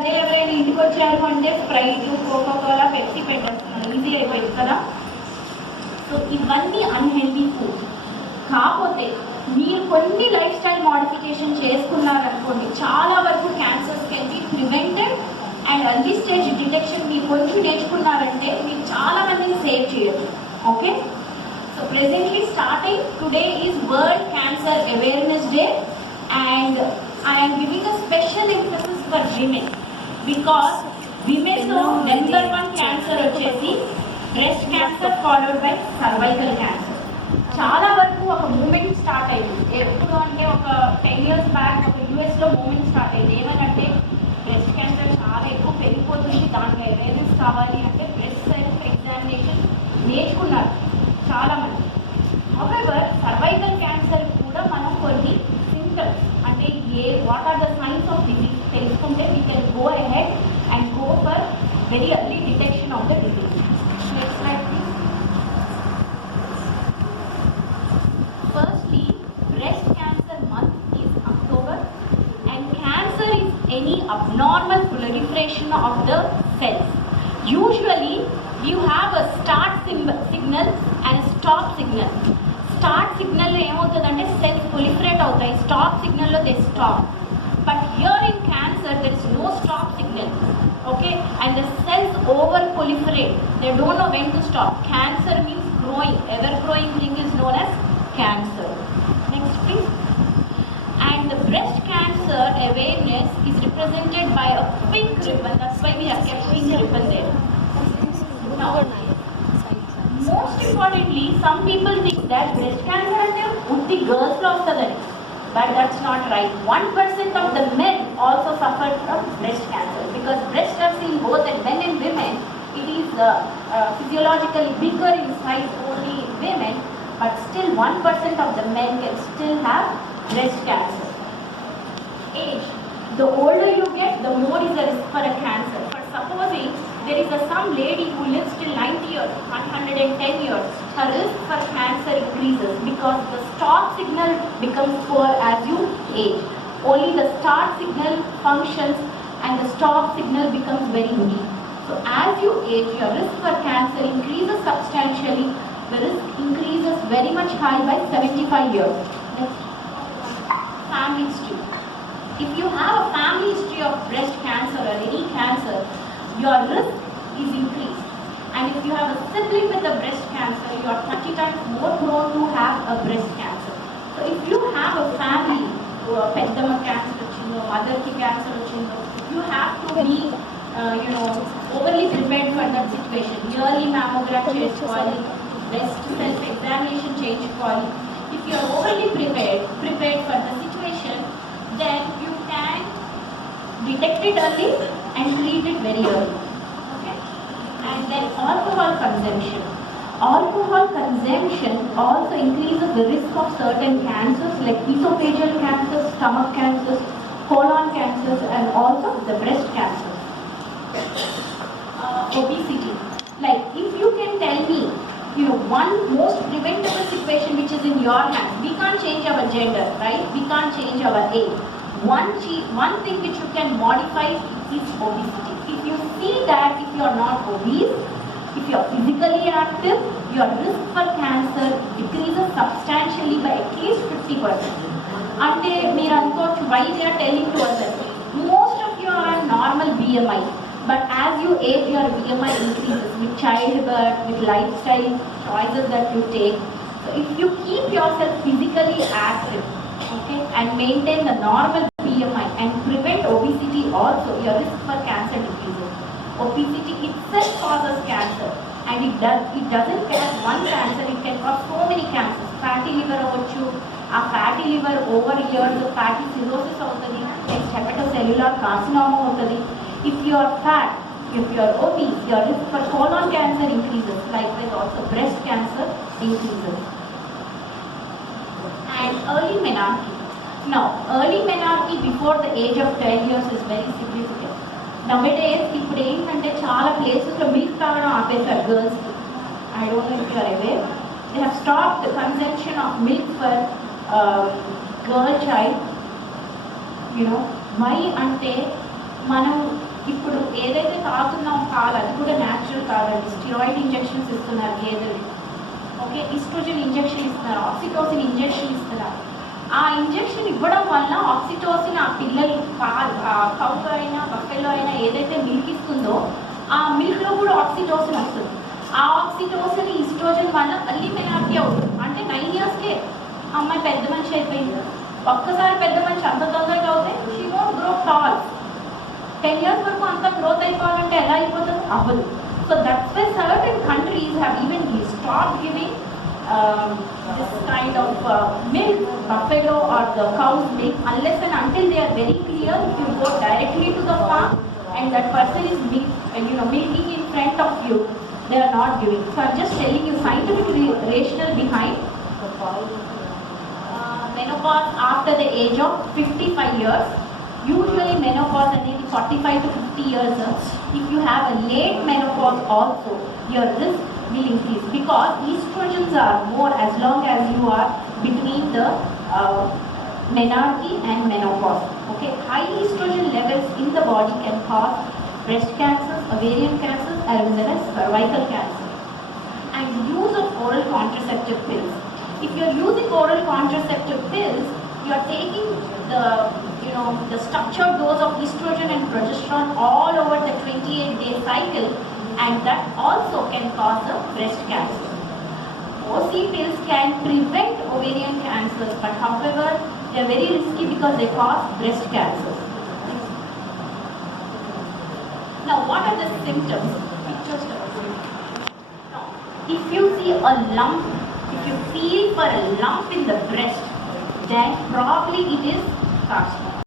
అదే ఎవరైనా ఇంటికి వచ్చారు అంటే స్ప్రైట్, కోకోకోలా, పెప్సీ పెట్టేస్తున్నారు, ఈజీ అయిపోయింది కదా. సో ఇవన్నీ అన్హెల్దీ ఫుడ్. కాకపోతే మీరు కొన్ని లైఫ్ స్టైల్ మోడిఫికేషన్ చేసుకున్నారనుకోండి, చాలా వరకు cancers can be prevented and early stage detection మీరు కొంచెం నేర్చుకున్నారంటే మీరు చాలా మందిని సేవ్ చేయొచ్చు. Okay, so presently starting today is world cancer awareness day and I am giving a special emphasis for women because women లో number 1 cancer వచ్చేసి breast cancer followed by cervical cancer. చాలా వరకు ఒక మూమెంట్ స్టార్ట్ అయింది. ఎప్పుడు అంటే ఒక 10 years back ఒక యూఎస్లో మూమెంట్ స్టార్ట్ అయింది. ఏమనంటే బ్రెస్ట్ క్యాన్సర్ చాలా ఎక్కువ పెరిగిపోతుంది, దాంట్లో అవేర్నెస్ కావాలి అంటే బ్రెస్ట్ సెల్ఫ్ ఎగ్జామినేషన్ నేర్చుకున్నారు చాలామంది. హౌవెవర్ సర్వైకల్ క్యాన్సర్ కూడా మనం కొన్ని సింప్టమ్స్ అంటే what are the signs of disease తెలుసుకుంటే we can go ahead and go for very early detection of the disease. Next slide please. Firstly, breast cancer month is October and cancer is any abnormal proliferation of the cells. Usually you have a start signal and a stop signal. Start signal lo emavutadante cells proliferate avutayi, stop signal lo they stop. But here in cancer there is no stop signal, okay, and the cells over proliferate, they don't know when to stop. Cancer means growing, ever growing thing is known as cancer. Next please. And the breast cancer awareness is represented by a pink ribbon, that's why we have kept pink ribbon there. Now, most importantly, some people think that breast cancer ante utti girls lo vastadani, but that's not right. 1% of the men also suffer from breast cancer because breast cancer in both men and women, it is physiologically bigger in size only in women, but still 1% of the men can still have breast cancer. Age, the older you get, the more is the risk for a cancer. For supposing there is some lady who lives till 90 years, 110 years, her risk for cancer increases because the stop signal becomes poor as you age. Only the start signal functions and the stop signal becomes very weak. So as you age, your risk for cancer increases substantially. The risk increases very much high by 75 years. Next. Family history. If you have a family history of breast cancer or any cancer, your risk is increased. And if you have a sibling with a breast cancer, you are 30 times more prone to have a breast cancer. So if you have a family, peddama cancer vachino, mother ki cancer vachino, you have to be overly prepared for that situation. Yearly mammogram chesukovali, breast self examination చేయించుకోవాలి. If you are overly prepared for the situation, then you can detect it early and treat it very early. Okay? And then alcohol consumption. Alcohol consumption also increases the risk of certain cancers like esophageal cancers, stomach cancers, colon cancers, and also the breast cancer. Obesity. Like if you can tell me, one most preventable situation which is in your hands. We can't change our gender, right? We can't change our age. One thing which you can modify is obesity. If you see that if you are not obese, if you are physically active, your risk for cancer decreases substantially by at least 50%. Ante meer ankochu why they are telling to us that most of you are on normal BMI. But as you age, your BMI increases with childbirth, with lifestyle choices that you take. So if you keep yourself physically active, okay, and maintain the normal BMI and prevent obesity also, your risk for cancer decreases. Obesity itself causes cancer, and it doesn't cause one cancer, it can cause so many cancers. Fatty liver avachchu, a fatty liver over years, fatty cirrhosis avutadi, next hepatocellular carcinoma avutadi. If you are fat, if you are obese, your risk for colon cancer increases. Likewise, also breast cancer increases. And early menarche. Now, early menarche before the age of 12 years is very significant. Nowadays, ఇప్పుడు ఏంటంటే చాలా ప్లేసెస్లో milk తాగడం ఆపేశారు గర్ల్స్కి. I don't know if you are aware. They have stopped the consumption of milk for girl child. Why అంటే మనం ఏదైతే తాగుతున్నాం పాలు అది కూడా న్యాచురల్ కాదండి. స్టిరాయిడ్ ఇంజెక్షన్స్ ఇస్తున్నారు గేదెలు. ఓకే, ఈస్ట్రోజన్ ఇంజెక్షన్ ఇస్తున్నారు, ఆక్సిటోసిన్ ఇంజెక్షన్ ఇస్తున్నారు. ఆ ఇంజెక్షన్ ఇవ్వడం వల్ల ఆక్సిటోసిన్ ఆ పిల్లలు కౌలో అయినా బఫెలో అయినా ఏదైతే మిల్క్ ఇస్తుందో ఆ మిల్క్లో కూడా ఆక్సిటోసిన్ వస్తుంది. ఆ ఆక్సిటోసిన్ ఈస్ట్రోజన్ వల్ల మళ్ళీ మెనార్టీ అవుతుంది. అంటే 9 yearsకే అమ్మాయి పెద్ద మనిషి అయిపోయింది. ఒక్కసారి పెద్ద మనిషి అంత తొందరగా అవుతే she won't grow tall. 10 years వరకు అంత గ్రోత్ అయిపోవాలంటే ఎలా అయిపోతుంది? అవ్వదు. So that's why certain countries have even stop giving this kind of milk, buffalo or the cow's milk, unless and until they are very clear. If you go directly to the farm and that person is milking in front of you, they are not giving. So I'm just telling you scientific rationale behind menopause after the age of 55 years. Usually menopause అనేది 45 to 50 years. If you have a late menopause also, your risk will increase because estrogens are more as long as you are between the menarche and menopause. Okay, high estrogen levels in the body can cause breast cancers, ovarian cancers, as well as cervical cancer. And use of oral contraceptive pills. If you are using oral contraceptive pills, you are taking the structured dose of estrogen and progesterone all over the 28-day cycle, and that also can cause a breast cancer. OC pills can prevent ovarian cancers, but however they are very risky because they cause breast cancers. Now what are the symptoms? Now, if you see a lump, if you feel for a lump in the breast, then probably it is carcinoma.